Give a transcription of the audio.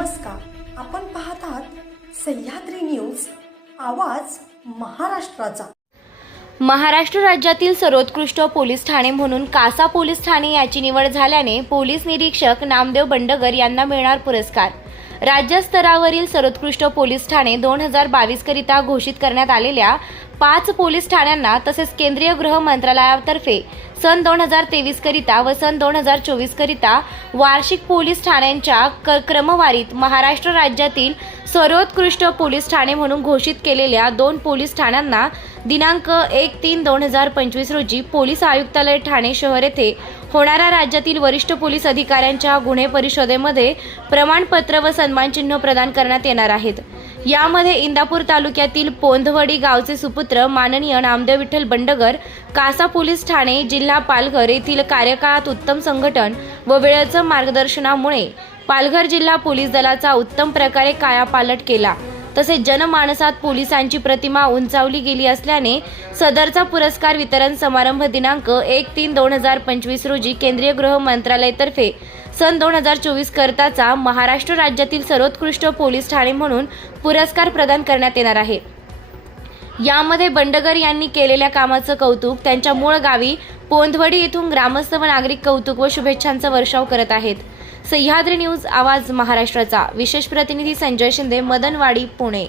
नमस्कार. आपण पाहत आहात सह्याद्री न्यूज आवाज महाराष्ट्राचा. महाराष्ट्र राज्यातील सर्वोत्कृष्ट पोलीस ठाणे म्हणून कासा पोलीस ठाणे याची निवड झाल्याने पोलीस निरीक्षक नामदेव बंडगर यांना मिळणार पुरस्कार. राज्यस्तरावरील सर्वोत्कृष्ट पोलीस ठाणे दोन हजार बावीस करिता घोषित करण्यात आलेल्या पाच पोलीस ठाण्यांना तसेच केंद्रीय गृह मंत्रालयातर्फे सन दोन हजार तेवीस करिता व सन दोन हजार चोवीस करिता वार्षिक पोलीस ठाण्यांच्या क क्रमवारीत महाराष्ट्र राज्यातील सर्वोत्कृष्ट पोलीस ठाणे म्हणून घोषित केलेल्या दोन पोलीस ठाण्यांना दिनांक एक तीन दोन हजार पंचवीस रोजी पोलीस आयुक्तालय ठाणे शहर येथे होणाऱ्या राज्यातील वरिष्ठ पोलीस अधिकाऱ्यांच्या गुन्हे परिषदेमध्ये प्रमाणपत्र व सन्मानचिन्ह प्रदान करण्यात येणार आहेत. यामध्ये इंदापूर तालुक्यातील पोंधवडी गावचे सुपुत्र माननीय नामदेव विठ्ठल बंडगर कासा पोलीस ठाणे जिल्हा पालघर येथील कार्यकाळात उत्तम संघटन व वेळेचं मार्गदर्शनामुळे पालघर जिल्हा पोलीस दलाचा उत्तम प्रकारे कायापालट केला. तसेच जनमानसात पोलिसांची प्रतिमा उंचावली गेली असल्याने सदरचा पुरस्कार वितरण समारंभ दिनांक एक तीन दोन हजार पंचवीस रोजी केंद्रीय गृह मंत्रालयातर्फे सन दोन हजार चोवीस करताचा महाराष्ट्र राज्यातील सर्वोत्कृष्ट पोलीस ठाणे म्हणून पुरस्कार प्रदान करण्यात येणार आहे. यामध्ये बंडगर यांनी केलेल्या कामाचं कौतुक त्यांच्या मूळ गावी पोंधवडी येथून ग्रामस्थ व नागरिक कौतुक व शुभेच्छांचा वर्षाव करत आहेत. सह्याद्री न्यूज आवाज महाराष्ट्राचा. विशेष प्रतिनिधी संजय शिंदे मदनवाडी पुणे.